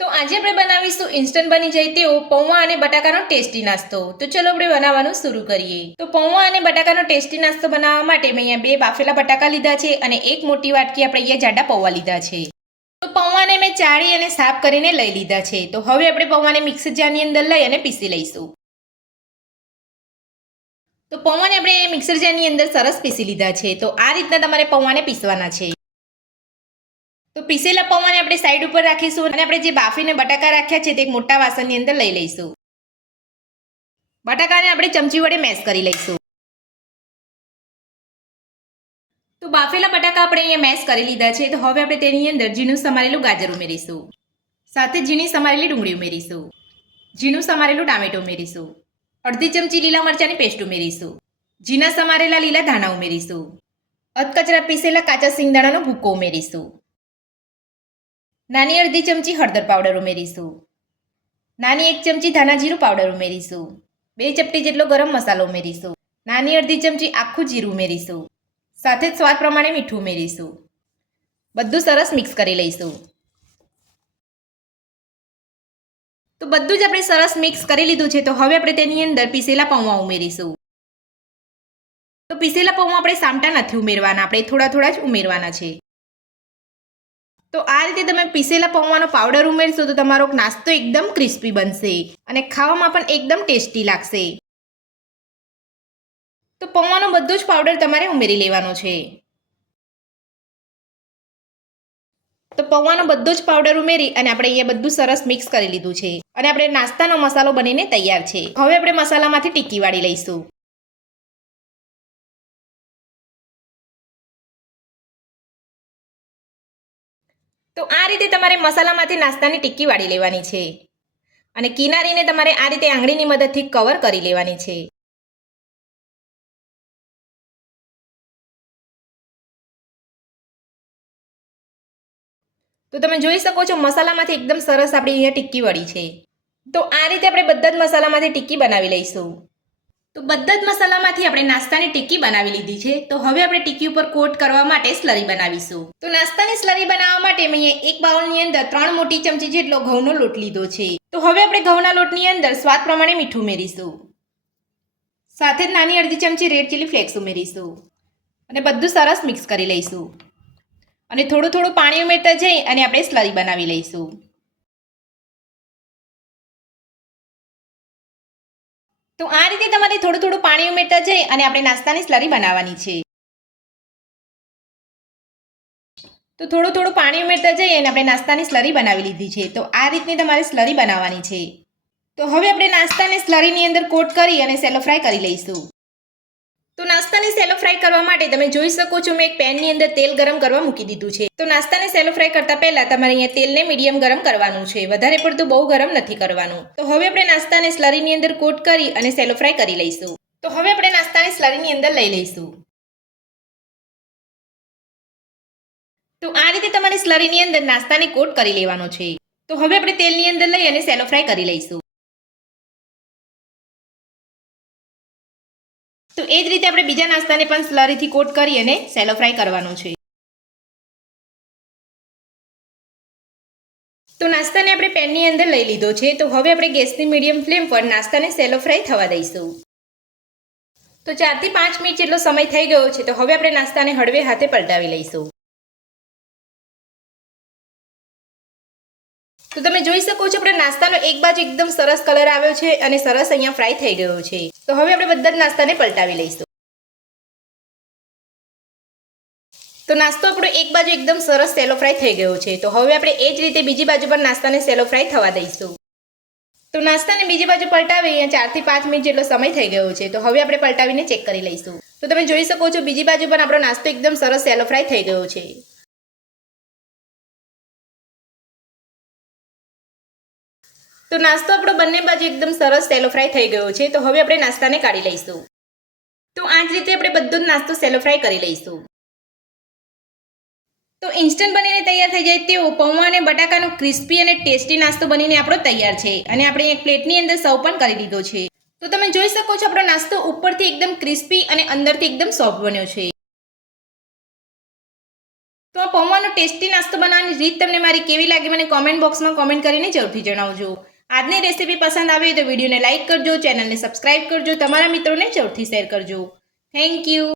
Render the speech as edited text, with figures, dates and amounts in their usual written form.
તો આજે આપણે બનાવીશું ઇન્સ્ટન્ટ બની જાય તેવો પૌવા અને બટાકાનો ટેસ્ટી નાસ્તો. તો ચલો આપણે બનાવવાનું શરૂ કરીએ. તો પૌવા અને બટાકાનો ટેસ્ટી નાસ્તો બનાવવા માટે મેં અહીંયા 2 બાફેલા બટાકા લીધા છે અને 1 મોટી વાટકી આપણે અહીંયા જાડા પૌવા લીધા છે. તો પૌવાને મેં ચાળી અને સાફ કરીને લઈ લીધા છે. તો હવે આપણે પૌવાને મિક્સર જારની અંદર લઈ અને પીસી લઈશું. તો પૌવાને આપણે મિક્સર જારની અંદર સરસ પીસી લીધા છે. તો આ રીતના તમારે પૌવાને પીસવાના છે. તો પીસેલા પૌવાને આપણે સાઈડ ઉપર રાખીશું અને આપણે જે બાફીને બટાકા રાખ્યા છે તે એક મોટા વાસણની અંદર લઈ લઈશું. બટાકાને આપણે ચમચી વડે મેશ કરી લઈશું. તો બાફેલા બટાકા આપણે અહીંયા મેશ કરી લીધા છે. તો હવે આપણે તેની અંદર ઝીણું સમારેલું ગાજર ઉમેરીશું, સાથે ઝીણી સમારેલી ડુંગળી ઉમેરીશું, ઝીણું સમારેલું ટામેટું ઉમેરીશું, અડધી ચમચી લીલા મરચાંની પેસ્ટ ઉમેરીશું, ઝીણા સમારેલા લીલા ધાણા ઉમેરીશું, અધકચરા પીસેલા કાચા સિંગદાણાનો ભૂકો ઉમેરીશું, નાની અડધી ચમચી હળદર પાવડર ઉમેરીશું, નાની 1 ચમચી ધાણા જીરું પાવડર ઉમેરીશું, 2 ચપટી જેટલો ગરમ મસાલો ઉમેરીશું, નાની અડધી ચમચી આખું જીરું ઉમેરીશું, સાથે જ સ્વાદ પ્રમાણે મીઠું ઉમેરીશું. બધું સરસ મિક્સ કરી લઈશું. તો બધું જ આપણે સરસ મિક્સ કરી લીધું છે. તો હવે આપણે તેની અંદર પીસેલા પૌવા ઉમેરીશું. તો પીસેલા પૌવા આપણે સામટા નથી ઉમેરવાના, આપણે થોડા થોડા જ ઉમેરવાના છે. તો આ રીતે તમે પીસેલા પૌવાનો પાવડર ઉમેરશો તો તમારો નાસ્તો એકદમ ક્રિસ્પી બનશે અને ખાવામાં પણ એકદમ ટેસ્ટી લાગશે. તો પૌવાનો બધો જ પાવડર તમારે ઉમેરી લેવાનો છે. તો પૌવાનો બધો જ પાવડર ઉમેરી અને આપણે અહીંયા બધું સરસ મિક્સ કરી લીધું છે અને આપણે નાસ્તાનો મસાલો બનીને તૈયાર છે. હવે આપણે મસાલામાંથી ટિક્કી વાળી લઈશું. તો આ રીતે તમારે મસાલામાંથી નાસ્તાની ટિક્કી વાળી લેવાની છે અને કિનારીને તમારે આ રીતે આંગળીની મદદથી કવર કરી લેવાની છે. તો તમે જોઈ શકો છો મસાલામાંથી એકદમ સરસ આપણી અહીંયા ટિક્કી વળી છે. તો આ રીતે આપણે બધા જ મસાલામાંથી ટિક્કી બનાવી લઈશું. તો બધા જ મસાલામાંથી આપણે નાસ્તાની ટિક્કી બનાવી લીધી છે. તો હવે આપણે ટિક્કી ઉપર કોટ કરવા માટે સ્લરી બનાવીશું. તો નાસ્તાની સ્લરી બનાવવા માટે મેં અહીંયા એક બાઉલની અંદર 3 મોટી ચમચી જેટલો ઘઉંનો લોટ લીધો છે. તો હવે આપણે ઘઉંના લોટની અંદર સ્વાદ પ્રમાણે મીઠું ઉમેરીશું, સાથે જ નાની અડધી ચમચી રેડ ચીલી ફ્લેક્સ ઉમેરીશું અને બધું સરસ મિક્સ કરી લઈશું અને થોડું થોડું પાણી ઉમેરતા જઈ અને આપણે સ્લરી બનાવી લઈશું. તો આ રીતે તમારે થોડું થોડું પાણી ઉમેરતા જઈ અને આપણે નાસ્તાની સ્લરી બનાવવાની છે. તો થોડું થોડું પાણી ઉમેરતા જઈ અને આપણે નાસ્તાની સ્લરી બનાવી લીધી છે. તો આ રીતની તમારે સ્લરી બનાવવાની છે. તો હવે આપણે નાસ્તાને સ્લરીની અંદર કોટ કરી અને સેલો ફ્રાય કરી લઈશું. તો નાસ્તાને સેલો ફ્રાય કરવા માટે તમે જોઈ શકો છો મેં એક પેનની અંદર તેલ ગરમ કરવા મૂકી દીધું છે. તો નાસ્તાને સેલો ફ્રાય કરતા પહેલા તમારે અહીંયા તેલને મીડિયમ ગરમ કરવાનું છે, વધારે પડતું બહુ ગરમ નથી કરવાનું. તો હવે આપણે નાસ્તાને સ્લરીની અંદર કોટ કરી અને સેલો ફ્રાય કરી લઈશું. તો હવે આપણે નાસ્તાને સ્લરીની અંદર લઈ લઈશું. તો આ રીતે તમારે સ્લરીની અંદર નાસ્તાને કોટ કરી લેવાનો છે. તો હવે આપણે તેલની અંદર લઈ અને સેલો ફ્રાય કરી લઈશું. તો એ જ રીતે આપણે બીજા નાસ્તાને પણ સ્લરીથી કોટ કરી અને સેલો ફ્રાય કરવાનો છે. તો નાસ્તાને આપણે પેનની અંદર લઈ લીધો છે. તો હવે આપણે ગેસની મીડિયમ ફ્લેમ પર નાસ્તાને સેલો ફ્રાય થવા દઈશું. તો 4 થી 5 મિનિટ જેટલો સમય થઈ ગયો છે. તો હવે આપણે નાસ્તાને હળવે હાથે પલટાવી લઈશું. તો તમે જોઈ શકો છો આપણે નાસ્તાનો એક બાજુ એકદમ સરસ કલર આવ્યો છે અને સરસ અહીંયા ફ્રાય થઈ ગયો છે. તો હવે આપણે બધા જ નાસ્તાને પલટાવી લઈશું. તો નાસ્તો આપણો એક બાજુ એકદમ સરસ સેલો ફ્રાય થઈ ગયો છે. તો હવે આપણે એ જ રીતે બીજી બાજુ પર નાસ્તાને સેલો ફ્રાય થવા દઈશું. તો નાસ્તાને બીજી બાજુ પલટાવી અહીંયા 4 થી 5 મિનિટ જેટલો સમય થઈ ગયો છે. તો હવે આપણે પલટાવીને ચેક કરી લઈશું. તો તમે જોઈ શકો છો બીજી બાજુ પણ આપણો નાસ્તો એકદમ સરસ સેલો ફ્રાય થઈ ગયો છે. તો નાસ્તો આપણો બંને બાજુ એકદમ સરસ સેલો ફ્રાય થઈ ગયો છે. તો હવે આપણે નાસ્તાને કાઢી લઈશું. તો આ જ રીતે આપણે બધો જ નાસ્તો સેલો ફ્રાય કરી લઈશું. તો ઇન્સ્ટન્ટ બનીને તૈયાર થઈ જાય તેવો પૌવા અને બટાકાનો ક્રિસ્પી અને ટેસ્ટી નાસ્તો બનીને આપણો તૈયાર છે અને આપણે એક પ્લેટની અંદર સર્વ પણ કરી લીધો છે. તો તમે જોઈ શકો છો આપણો નાસ્તો ઉપરથી એકદમ ક્રિસ્પી અને અંદરથી એકદમ સોફ્ટ બન્યો છે. તો આ પૌવાનો ટેસ્ટી નાસ્તો બનાવવાની રીત તમને મારી કેવી લાગી મને કોમેન્ટ બોક્સમાં કોમેન્ટ કરીને જરૂરથી જણાવજો. આજની રેસીપી પસંદ આવી હોય તો વિડીયોને લાઇક કરજો, ચેનલને સબસ્ક્રાઇબ કરજો, તમારા મિત્રોને જરૂરથી શેર કરજો. Thank you.